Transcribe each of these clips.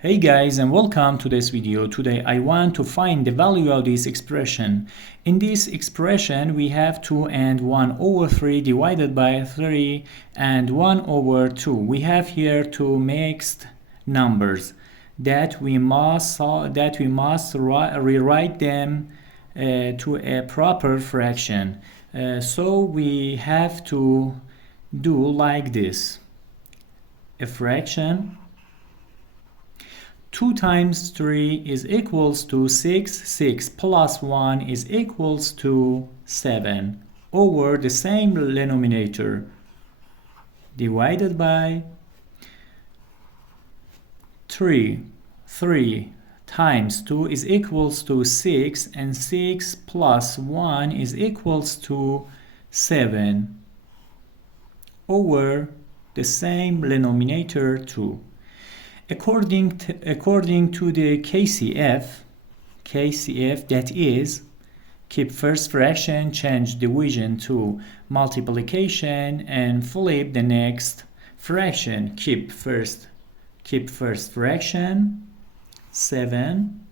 Hey guys, and welcome to this video. Today I want to find the value of this expression. In this expression we have 2 and 1 over 3 divided by 3 and 1 over 2. We have here two mixed numbers that we must rewrite them to a proper fraction. So we have to do like this. A fraction 2 times 3 is equals to 6. 6 plus 1 is equals to 7 over the same denominator divided by 3. 3 times 2 is equals to 6 and 6 plus 1 is equals to 7 over the same denominator 2. According to the KCF, that is, keep first fraction, change division to multiplication, and flip the next fraction. Keep first fraction, 7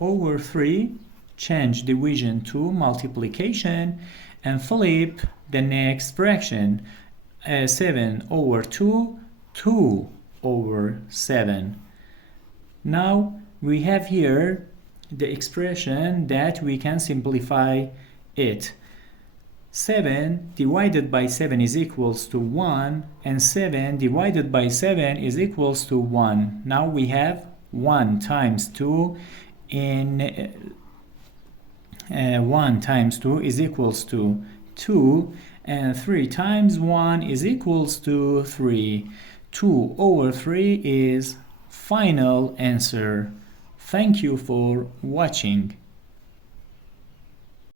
over 3, change division to multiplication, and flip the next fraction. 7 over 2, 2 over 7. Now we have here the expression that we can simplify it. 7 divided by 7 is equals to 1, and 7 divided by 7 is equals to 1. Now we have 1 times 2 in 1 times 2 is equals to 2, and 3 times 1 is equals to 3. 2 over 3 is final answer. Thank you for watching.